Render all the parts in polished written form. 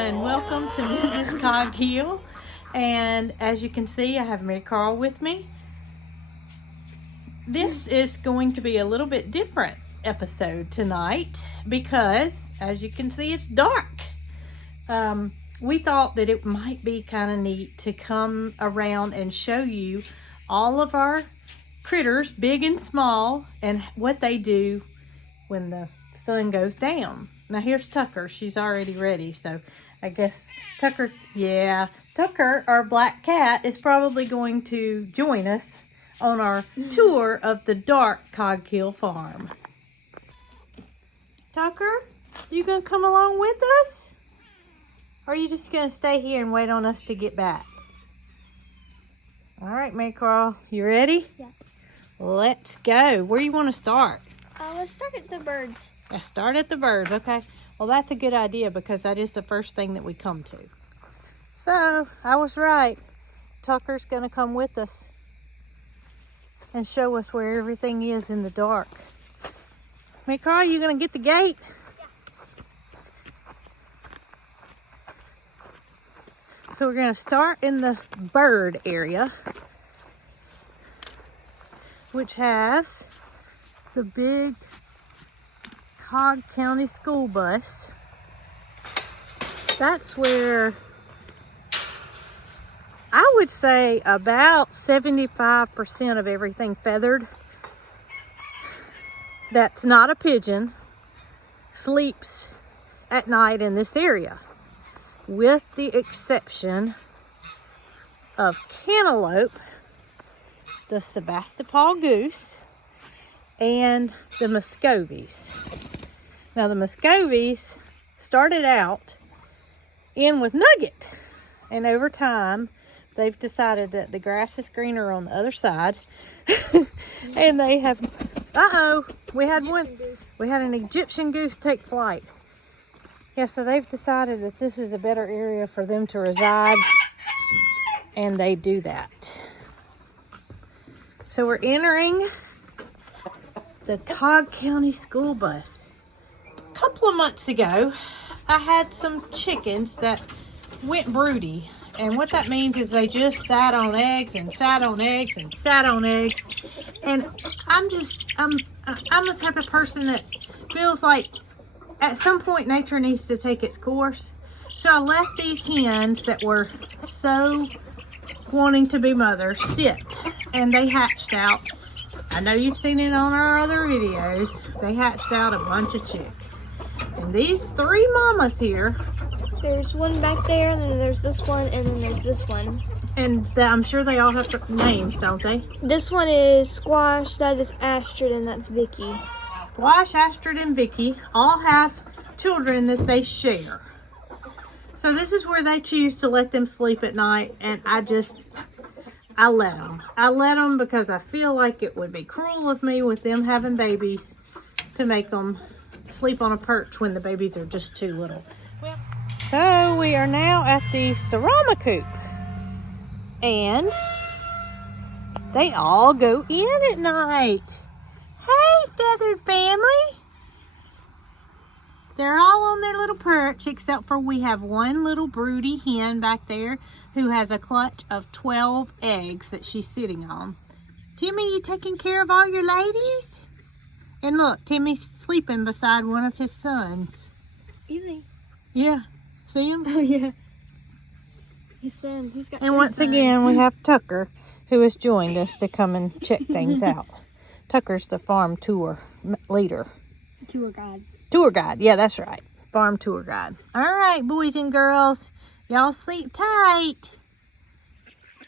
everyone, welcome to Mrs. Cog Hill, and as you can see I have Marycarl with me. This is going to be a little bit different episode tonight because as you can see it's dark. We thought that it might be kind of neat to come around and show you all of our critters, big and small, and what they do when the sun goes down. Now here's Tucker. She's already ready, so I guess Tucker, our black cat, is probably going to join us on our tour of the dark Cog Hill Farm. Tucker, you gonna come along with us? Or are you just gonna stay here and wait on us to get back? All right, Marycarl, you ready? Yeah. Let's go. Where do you want to start? Let's start at the birds. Yeah, start at the birds, okay. Well, that's a good idea because that is the first thing that we come to. So, I was right. Tucker's going to come with us and show us where everything is in the dark. Marycarl, you going to get the gate? Yeah. So, we're going to start in the bird area, which has the big Cog County school bus. That's where I would say about 75% of everything feathered that's not a pigeon sleeps at night in this area, with the exception of cantaloupe, the Sebastopol goose, and the Muscovies. Now the Muscovies started out in with Nugget, and over time they've decided that the grass is greener on the other side and they have, we had an Egyptian goose take flight. Yeah, so they've decided that this is a better area for them to reside, and they do that. So we're entering the Cog County school bus. A couple of months ago, I had some chickens that went broody. And what that means is they just sat on eggs and sat on eggs and sat on eggs. And I'm the type of person that feels like at some point nature needs to take its course. So I left these hens that were so wanting to be mothers sit, and they hatched out. I know you've seen it on our other videos. They hatched out a bunch of chicks. And these three mamas here. There's one back there, and then there's this one, and then there's this one. And I'm sure they all have names, don't they? This one is Squash, that is Astrid, and that's Vicky. Squash, Astrid, and Vicky all have children that they share. So this is where they choose to let them sleep at night, and I let them. I let them because I feel like it would be cruel of me with them having babies to make them sleep on a perch when the babies are just too little. So we are now at the Cerama coop, and they all go in at night. Hey, feathered family. They're all on their little perch, except for we have one little broody hen back there who has a clutch of 12 eggs that she's sitting on. Timmy, you taking care of all your ladies? And look, Timmy's sleeping beside one of his sons. Easy. Yeah. See him? Oh, yeah. His sons. He's got. And once sons. again, we have Tucker, who has joined us to come and check things out. Tucker's the farm tour leader. Tour guide. Tour guide. Yeah, that's right. Farm tour guide. All right, boys and girls. Y'all sleep tight.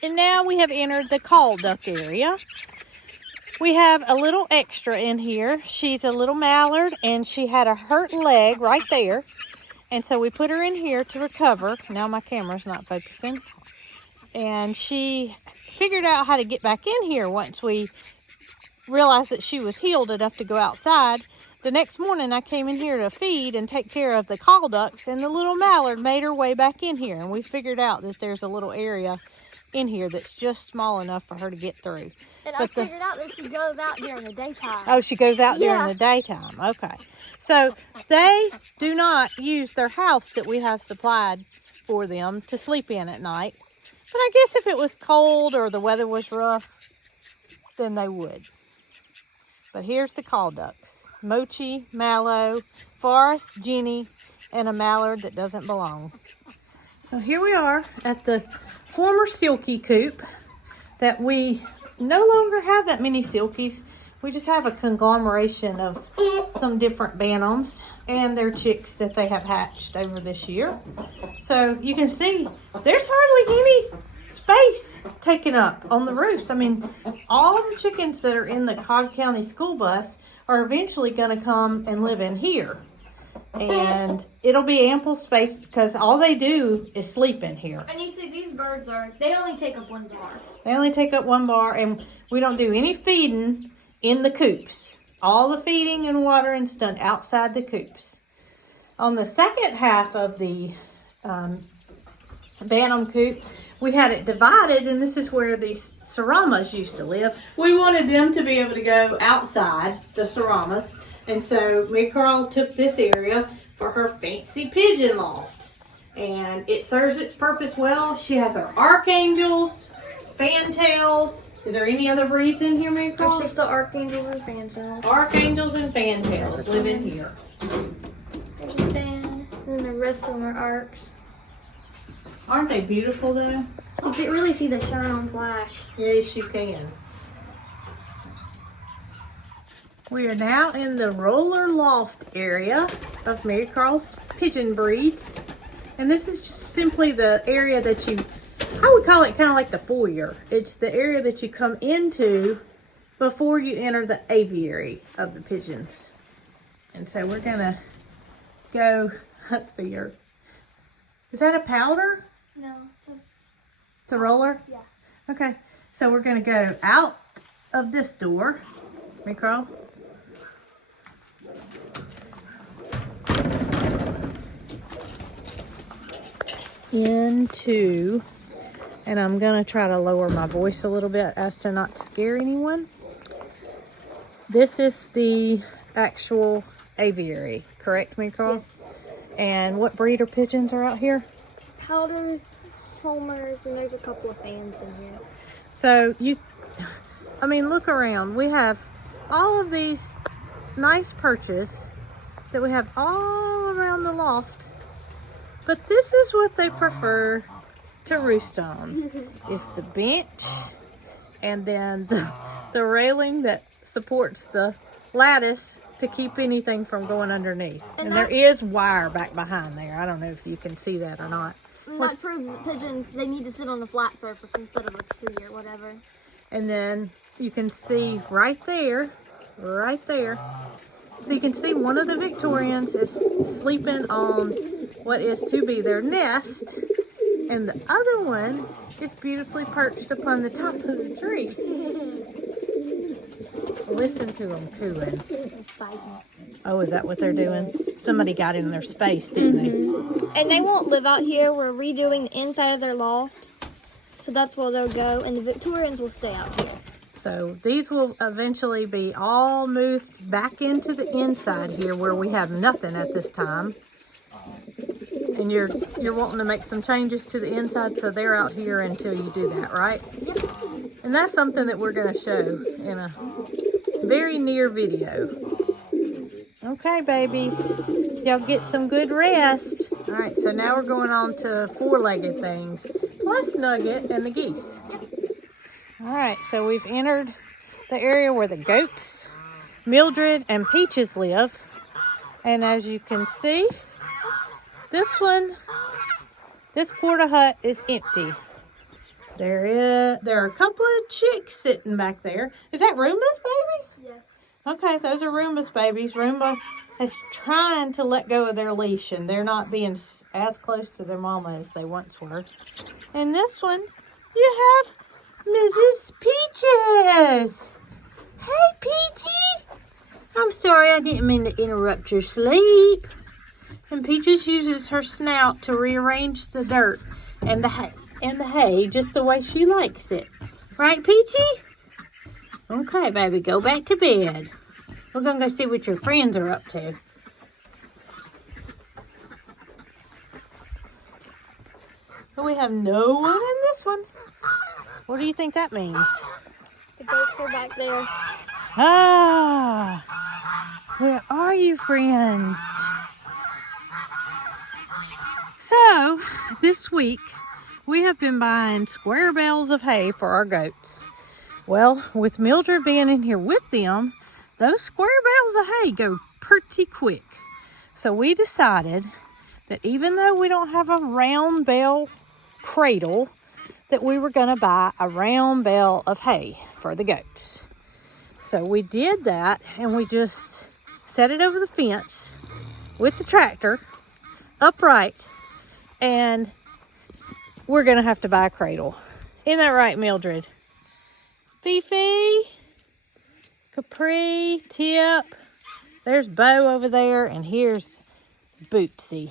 And now we have entered the call duck area. We have a little extra in here. She's a little mallard, and she had a hurt leg right there. And so we put her in here to recover. Now my camera's not focusing. And she figured out how to get back in here once we realized that she was healed enough to go outside. The next morning I came in here to feed and take care of the call ducks, and the little mallard made her way back in here. And we figured out that there's a little area in here that's just small enough for her to get through. And I figured out that she goes out during the daytime. Oh, she goes out during the daytime. Okay. So they do not use their house that we have supplied for them to sleep in at night. But I guess if it was cold or the weather was rough, then they would. But here's the call ducks. Mochi, Mallow, Forrest, Jenny, and a mallard that doesn't belong. So here we are at the former silky coop that we no longer have that many silkies. We just have a conglomeration of some different Bantams and their chicks that they have hatched over this year. So you can see there's hardly any space taken up on the roost. I mean, all of the chickens that are in the Cog County school bus are eventually going to come and live in here. And it'll be ample space because all they do is sleep in here. And you see, these birds they only take up one bar. They only take up one bar, and we don't do any feeding in the coops. All the feeding and watering is done outside the coops. On the second half of the Bantam coop, we had it divided, and this is where these Saramas used to live. We wanted them to be able to go outside the Saramas, and so Marycarl took this area for her fancy pigeon loft. And it serves its purpose well. She has her archangels, fantails. Is there any other breeds in here, Marycarl? It's just the archangels and fantails. Archangels and fantails live in here. There's a fan, and the rest of them are arcs. Aren't they beautiful though? You can really see the shine on flash. Yes, you can. We are now in the roller loft area of Marycarl's pigeon breeds. And this is just simply the area that I would call it kind of like the foyer. It's the area that you come into before you enter the aviary of the pigeons. And so we're gonna go, let's see here. Is that a powder? No, It's a roller? Yeah. Okay, so we're gonna go out of this door. Marycarl. Into, and I'm gonna try to lower my voice a little bit as to not scare anyone. This is the actual aviary, correct, Marycarl? Yes. And what breeder pigeons are out here? Powders, homers, and there's a couple of fans in here. So I mean, look around. We have all of these nice perches that we have all around the loft. But this is what they prefer to roost on. It's the bench and then the railing that supports the lattice to keep anything from going underneath. And there is wire back behind there. I don't know if you can see that or not. And that proves that pigeons, they need to sit on a flat surface instead of a tree or whatever. And then you can see right there. So you can see one of the Victorians is sleeping on what is to be their nest. And the other one is beautifully perched upon the top of the tree. Listen to them cooing. Oh, is that what they're doing? Somebody got in their space, didn't they? And they won't live out here. We're redoing the inside of their loft. So that's where they'll go. And the Victorians will stay out here. So these will eventually be all moved back into the inside here where we have nothing at this time. And you're wanting to make some changes to the inside, so they're out here until you do that, right? Yep. And that's something that we're going to show in a very near video. Okay, babies, y'all get some good rest. All right, so now we're going on to four-legged things, plus Nugget and the geese. All right, so we've entered the area where the goats, Mildred, and Peaches live. And as you can see, this quarter hut is empty. There are a couple of chicks sitting back there. Is that Roomba's babies? Yes. Okay, those are Roomba's babies. Roomba is trying to let go of their leash, and they're not being as close to their mama as they once were. And this one, you have Mrs. Peaches. Hey, Peachy. I'm sorry, I didn't mean to interrupt your sleep. And Peaches uses her snout to rearrange the dirt and the hay and the hay just the way she likes it. Right, Peachy? Okay, baby, go back to bed. We're going to go see what your friends are up to. But we have no one in this one. What do you think that means? The goats are back there. Ah, where are you, friends? So, this week, we have been buying square bales of hay for our goats. Well, with Mildred being in here with them, those square bales of hay go pretty quick. So we decided that even though we don't have a round bale cradle, that we were going to buy a round bale of hay for the goats. So we did that, and we just set it over the fence with the tractor upright, and we're going to have to buy a cradle. Isn't that right, Mildred? Fifi, Capri, Tip, there's Bo over there, and here's Bootsy.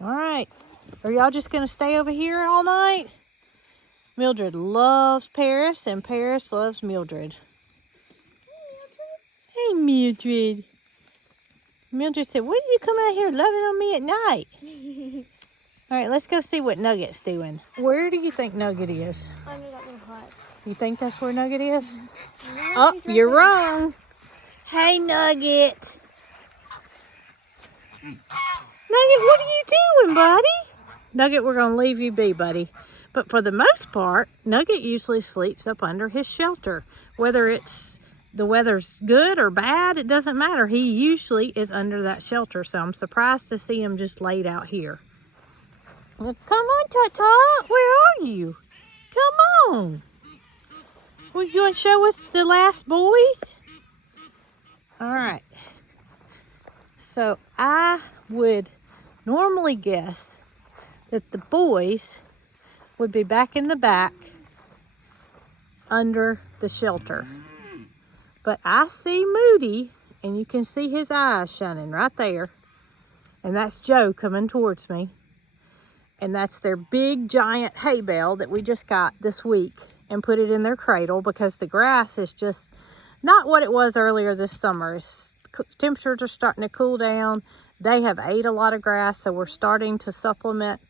All right, are y'all just going to stay over here all night? Mildred loves Paris, and Paris loves Mildred. Hey, Mildred. Mildred said, "What do you come out here loving on me at night?" All right, let's go see what Nugget's doing. Where do you think Nugget is? Under that little hut. You think that's where Nugget is? No, Oh, he's right you're there. wrong. Hey, Nugget. Nugget, what are you doing, buddy? Nugget, we're going to leave you be, buddy. But for the most part, Nugget usually sleeps up under his shelter. Whether it's the weather's good or bad, it doesn't matter. He usually is under that shelter. So I'm surprised to see him just laid out here. Well, come on, Tut-Tut. Where are you? Come on. Well, you going to show us the last boys? All right. So I would normally guess that the boys would be back in the back under the shelter. But I see Moody, and you can see his eyes shining right there. And that's Joe coming towards me. And that's their big giant hay bale that we just got this week and put it in their cradle because the grass is just not what it was earlier this summer. Temperatures are starting to cool down. They have ate a lot of grass, so we're starting to supplement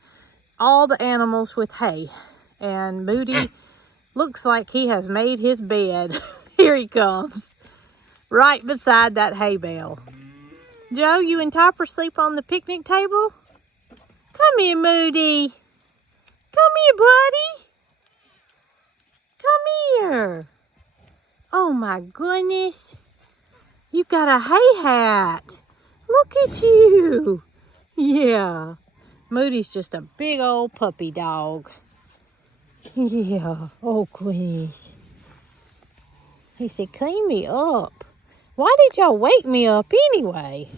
all the animals with hay. And Moody looks like he has made his bed. Here he comes, right beside that hay bale. Joe, you and Topper sleep on the picnic table? Come here, Moody. Come here, buddy. Come here. Oh my goodness. You got a hay hat. Look at you. Yeah. Moody's just a big old puppy dog. Yeah. Oh, goodness. He said, clean me up. Why did y'all wake me up anyway?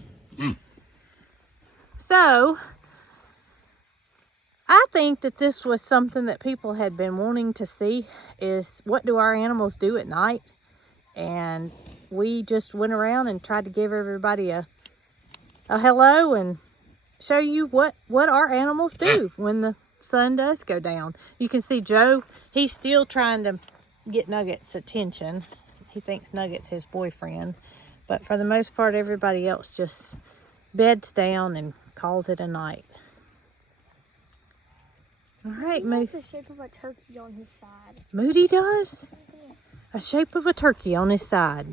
So, I think that this was something that people had been wanting to see, is what do our animals do at night? And we just went around and tried to give everybody a hello and show you what our animals do when the sun does go down. You can see Joe, he's still trying to get Nugget's attention. He thinks Nugget's his boyfriend. But for the most part, everybody else just beds down and calls it a night. All right, He has Moody. the shape of a turkey on his side. Moody does? A shape of a turkey on his side.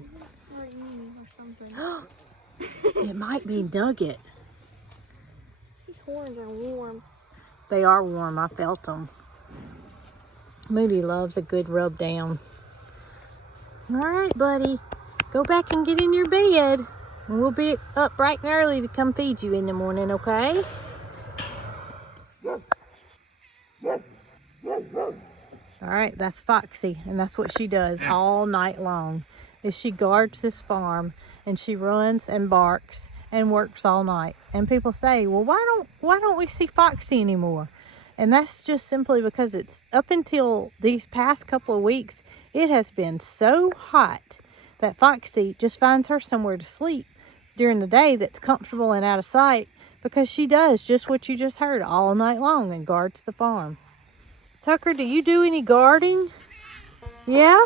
Or Eve or something. It might be Nugget. His horns are warm. They are warm. I felt them. Moody loves a good rub down. All right, buddy. Go back and get in your bed. And we'll be up bright and early to come feed you in the morning, okay? All right, that's Foxy, and that's what she does all night long, is she guards this farm, and she runs and barks and works all night. And people say, well, why don't we see Foxy anymore? And that's just simply because it's up until these past couple of weeks, it has been so hot that Foxy just finds her somewhere to sleep during the day that's comfortable and out of sight, because she does just what you just heard all night long and guards the farm. Tucker, do you do any guarding? Yeah?